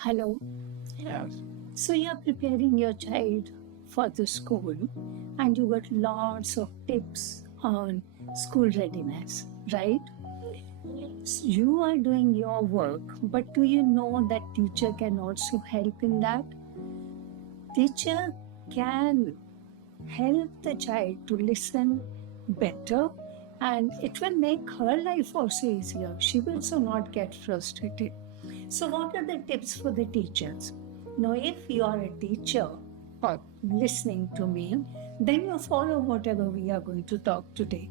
Hello. Yes. So you're preparing your child for the school and you got lots of tips on school readiness, right? So you are doing your work, but do you know that teacher can also help in that? Teacher can help the child to listen better and it will make her life also easier. She will also not get frustrated. So, what are the tips for the teachers? Now, if you are a teacher or listening to me, then you follow whatever we are going to talk today.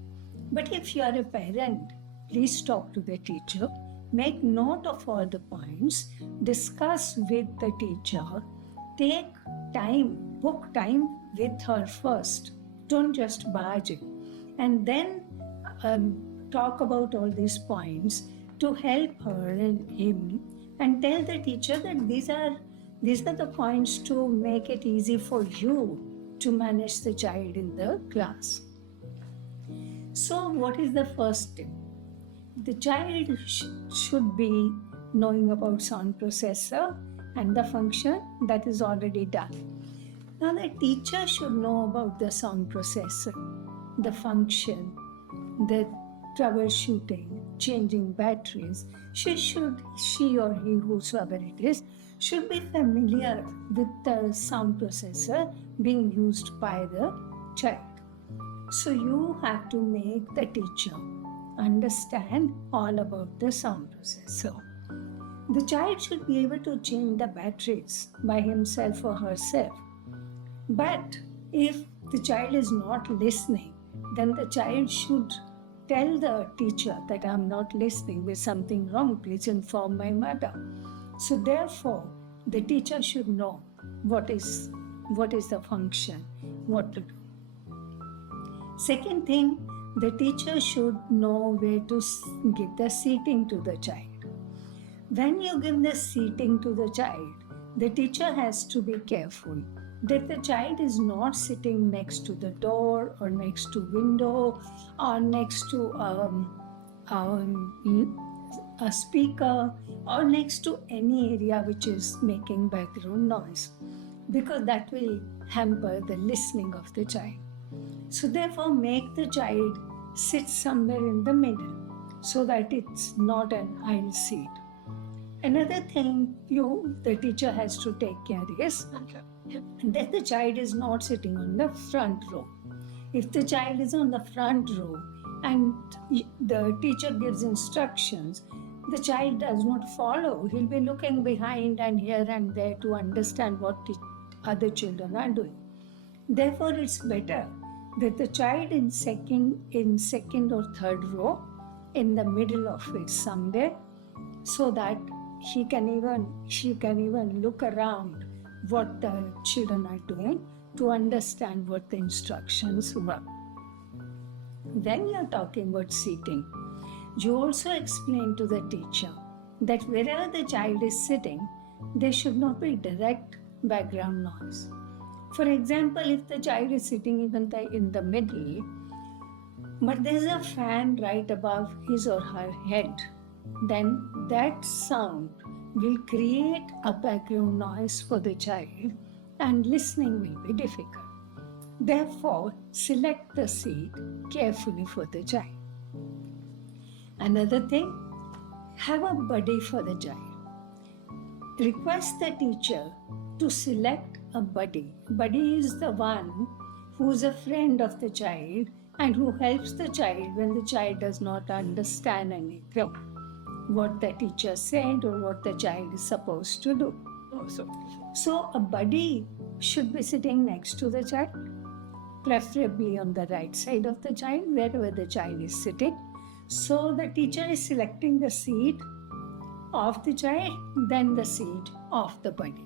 But if you are a parent, please talk to the teacher, make note of all the points, discuss with the teacher, take time, book time with her first. Don't just barge in. And then talk about all these points to help her and him and tell the teacher that these are the points to make it easy for you to manage the child in the class. So, what is the first tip? The child should be knowing about sound processor and the function that is already done. Now, the teacher should know about the sound processor, the function, the troubleshooting, changing batteries. She or he, whosoever it is, should be familiar with the sound processor being used by the child. So you have to make the teacher understand all about the sound processor. The child should be able to change the batteries by himself or herself. But if the child is not listening, then the child should tell the teacher that I'm not listening, there's something wrong, please inform my mother. So therefore, the teacher should know what is the function, what to do. Second thing, the teacher should know where to give the seating to the child. When you give the seating to the child, the teacher has to be careful that the child is not sitting next to the door or next to window or next to a speaker or next to any area which is making background noise, because that will hamper the listening of the child. So therefore, make the child sit somewhere in the middle so that it's not an aisle seat. Another thing the teacher has to take care is that the child is not sitting on the front row. If the child is on the front row and the teacher gives instructions, the child does not follow. He'll be looking behind and here and there to understand what other children are doing. Therefore, it's better that the child in second or third row, in the middle of it somewhere, so that she can even look around what the children are doing to understand what the instructions were. When you're talking about seating, you also explain to the teacher that wherever the child is sitting, there should not be direct background noise. For example, if the child is sitting even in the middle, but there's a fan right above his or her head, then that sound will create a background noise for the child and listening will be difficult. Therefore, select the seat carefully for the child. Another thing, have a buddy for the child. Request the teacher to select a buddy. Buddy is the one who is a friend of the child and who helps the child when the child does not understand anything, what the teacher said or what the child is supposed to do. So a buddy should be sitting next to the child, preferably on the right side of the child, wherever the child is sitting. So the teacher is selecting the seat of the child, then the seat of the buddy.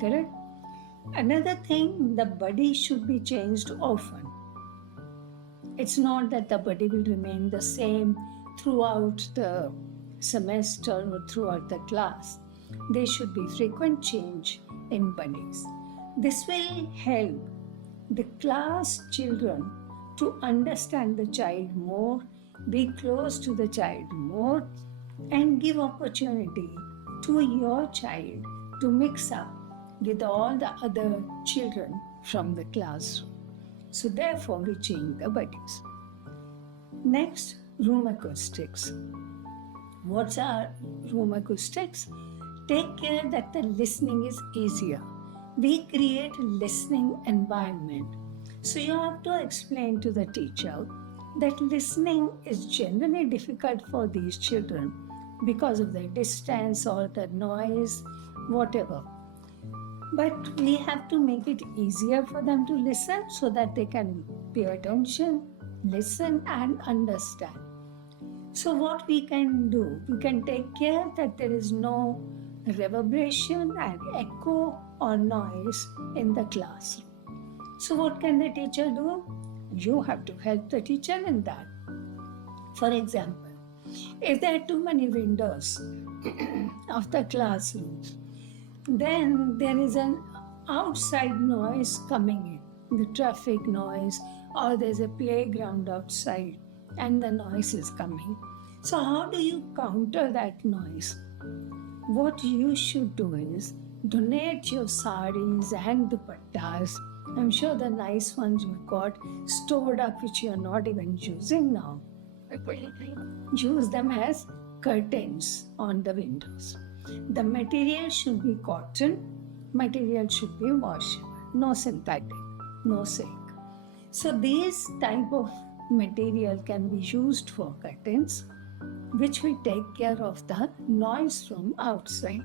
Correct? Another thing, the buddy should be changed often. It's not that the buddy will remain the same throughout the semester or throughout the class. There should be frequent change in buddies. This will help the class children to understand the child more, be close to the child more, and give opportunity to your child to mix up with all the other children from the classroom. So therefore we change the buddies. Next, room acoustics. What's our room acoustics? Take care that the listening is easier. We create a listening environment. So you have to explain to the teacher that listening is generally difficult for these children because of the distance or the noise, whatever. But we have to make it easier for them to listen so that they can pay attention, listen, and understand. So what we can do, we can take care that there is no reverberation and echo or noise in the classroom. So what can the teacher do? You have to help the teacher in that. For example, if there are too many windows of the classroom, then there is an outside noise coming in, the traffic noise, or there's a playground outside and the noise is coming. So how do you counter that noise? What you should do is donate your saris and dupattas. I'm sure the nice ones you've got stored up which you're not even using now. Use them as curtains on the windows. The material should be cotton, material should be washable, no synthetic, no silk. So these type of material can be used for curtains, which will take care of the noise from outside.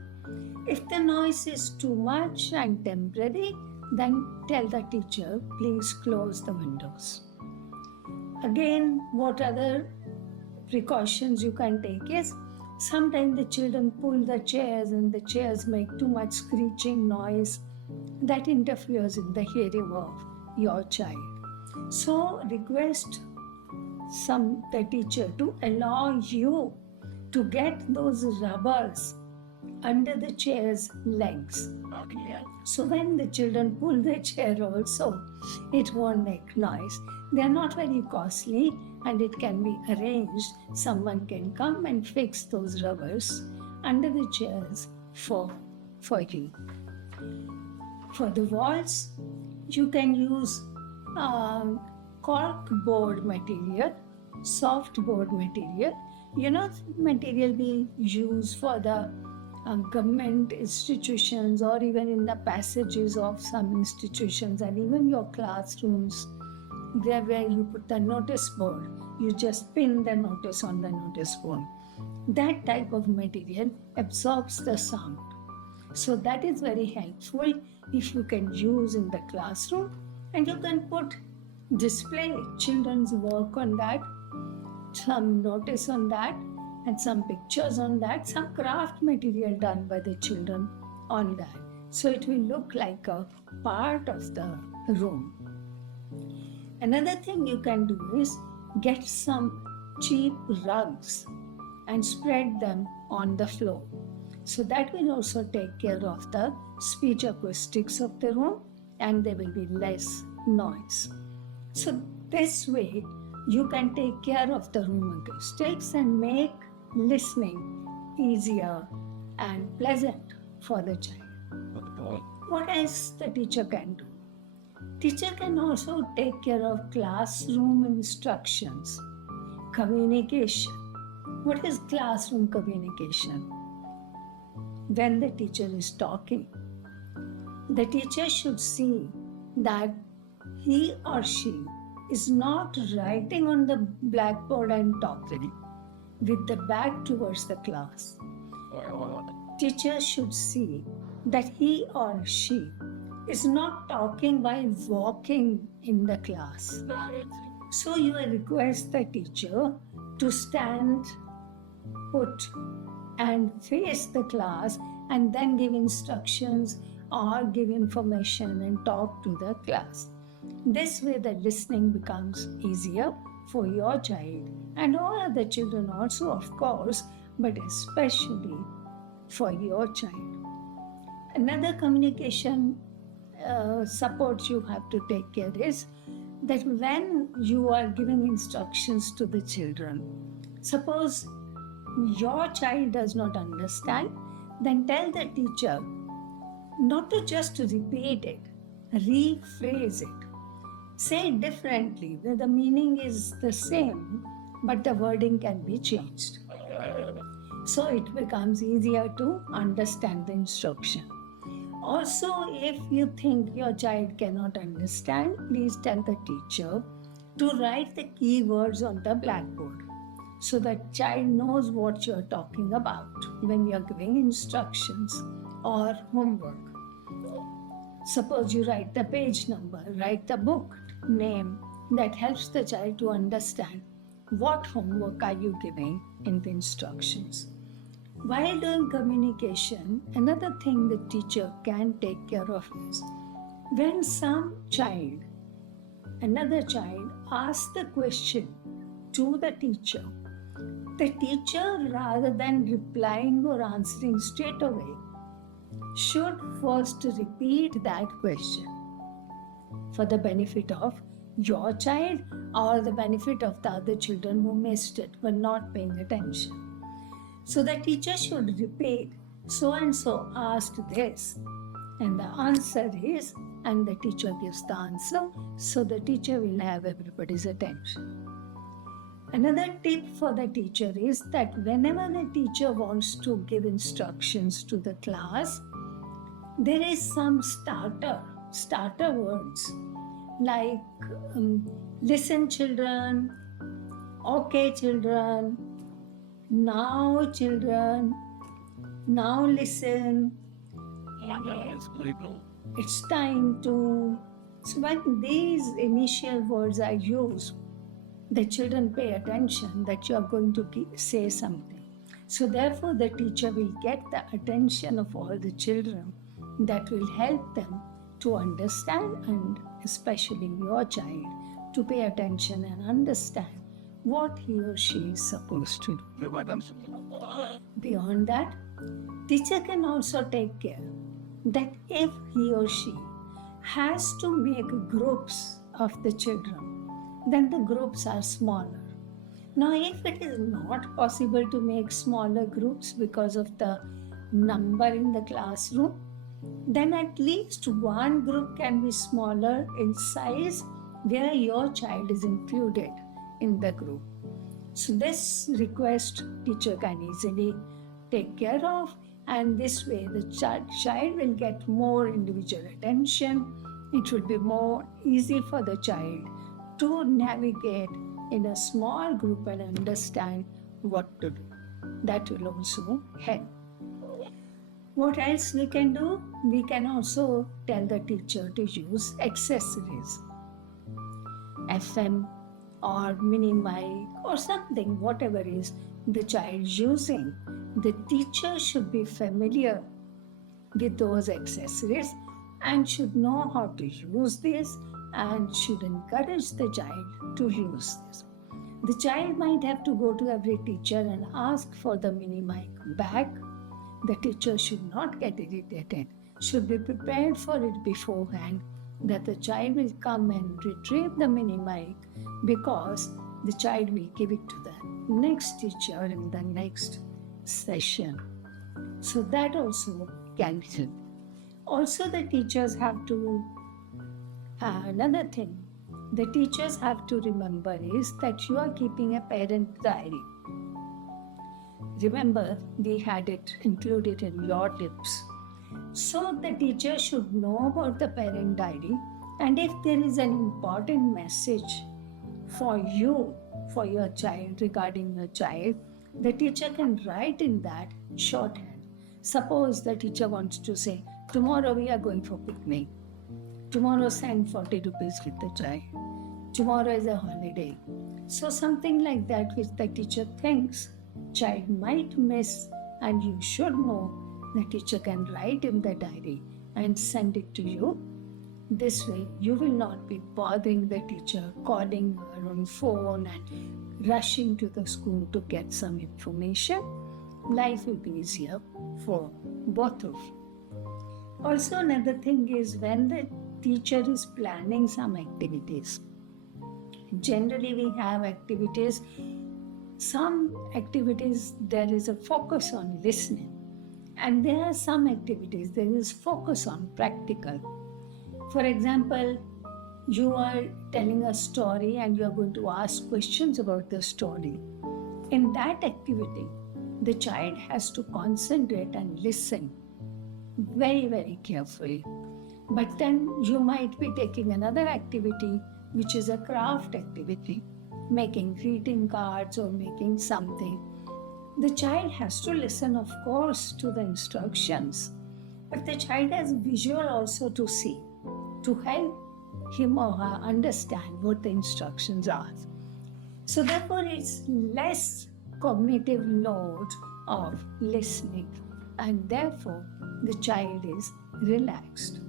If the noise is too much and temporary, then tell the teacher, please close the windows. Again, what other precautions you can take is, sometimes the children pull the chairs and the chairs make too much screeching noise that interferes in the hearing of your child. So request the teacher to allow you to get those rubbers under the chair's legs. So when the children pull the chair also, it won't make noise. They are not very costly and it can be arranged. Someone can come and fix those rubbers under the chairs for you. For the walls, you can use cork board material, soft board material. You know, material we use for the government institutions or even in the passages of some institutions and even your classrooms, there where you put the notice board, you just pin the notice on the notice board. That type of material absorbs the sound. So that is very helpful if you can use in the classroom, and you can display children's work on that, some notice on that, and some pictures on that, some craft material done by the children on that. So it will look like a part of the room. Another thing you can do is get some cheap rugs and spread them on the floor. So that will also take care of the speech acoustics of the room and there will be less noise. So this way you can take care of the room acoustics and make listening easier and pleasant for the child. What else the teacher can do? Teacher can also take care of classroom instructions, communication. What is classroom communication? When the teacher is talking, the teacher should see that he or she is not writing on the blackboard and talking with the back towards the class. Teacher should see that he or she is not talking while walking in the class. So you request the teacher to stand put and face the class and then give instructions or give information and talk to the class. This way the listening becomes easier for your child and all other children also, of course, but especially for your child. Another communication support you have to take care is that when you are giving instructions to the children, suppose your child does not understand, then tell the teacher not to just repeat it, rephrase it. Say it differently, where the meaning is the same, but the wording can be changed. So it becomes easier to understand the instruction. Also, if you think your child cannot understand, please tell the teacher to write the keywords on the blackboard so that child knows what you're talking about when you're giving instructions or homework. Suppose you write the page number, write the book name, that helps the child to understand what homework are you giving in the instructions. While doing communication, another thing the teacher can take care of is when another child asks the question to the teacher, rather than replying or answering straight away, should first repeat that question for the benefit of your child or the benefit of the other children who missed it, were not paying attention. So the teacher should repeat, so and so asked this, and the answer is, and the teacher gives the answer, so the teacher will have everybody's attention. Another tip for the teacher is that whenever the teacher wants to give instructions to the class, there is some starter words like listen children, okay children, now children, now listen, it's time to. So when these initial words are used, the children pay attention that you are going to say something. So therefore the teacher will get the attention of all the children. That will help them to understand, and especially your child, to pay attention and understand what he or she is supposed to do. Beyond that, teacher can also take care that if he or she has to make groups of the children, then the groups are smaller. Now, if it is not possible to make smaller groups because of the number in the classroom, then at least one group can be smaller in size where your child is included in the group. So this request teacher can easily take care of, and this way the child will get more individual attention. It will be more easy for the child to navigate in a small group and understand what to do. That will also help. What else we can do? We can also tell the teacher to use accessories, FM or mini mic or something, whatever is the child using. The teacher should be familiar with those accessories and should know how to use this and should encourage the child to use this. The child might have to go to every teacher and ask for the mini mic back. The teacher should not get irritated, should be prepared for it beforehand, that the child will come and retrieve the mini mic because the child will give it to the next teacher in the next session. So that also can help. Also, the teachers have to, another thing, the teachers have to remember is that you are keeping a parent diary. Remember, we had it included in your tips. So the teacher should know about the parent diary, and if there is an important message for you, for your child, regarding your child, the teacher can write in that shorthand. Suppose the teacher wants to say, tomorrow we are going for picnic. Tomorrow send 40 rupees with the child. Tomorrow is a holiday. So something like that which the teacher thinks child might miss, and you should know, the teacher can write in the diary and send it to you. This way you will not be bothering the teacher, calling her on phone and rushing to the school to get some information. Life will be easier for both of you. Also, another thing is when the teacher is planning some activities. Generally we have activities, some activities there is a focus on listening, And there are some activities, there is focus on practical. For example, you are telling a story and you are going to ask questions about the story. In that activity, the child has to concentrate and listen very, very carefully. But then you might be taking another activity, which is a craft activity, making greeting cards or making something. The child has to listen, of course, to the instructions, but the child has visual also to see, to help him or her understand what the instructions are. So therefore, it's less cognitive load of listening, and therefore the child is relaxed.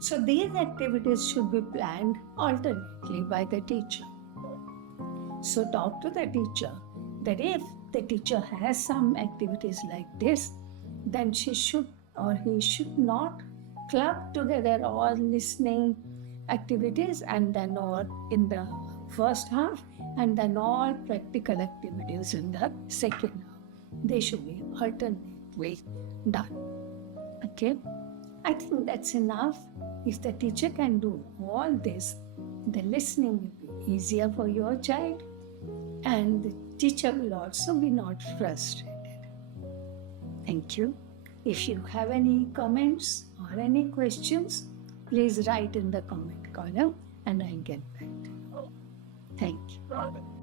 So these activities should be planned alternately by the teacher. So talk to the teacher that if the teacher has some activities like this, then she should or he should not club together all listening activities and then all in the first half and then all practical activities in the second half. They should be alternately done. Okay? I think that's enough. If the teacher can do all this, the listening will be easier for your child and the teacher will also be not frustrated. Thank you. If you have any comments or any questions, please write in the comment column and I'll get back to you. Thank you.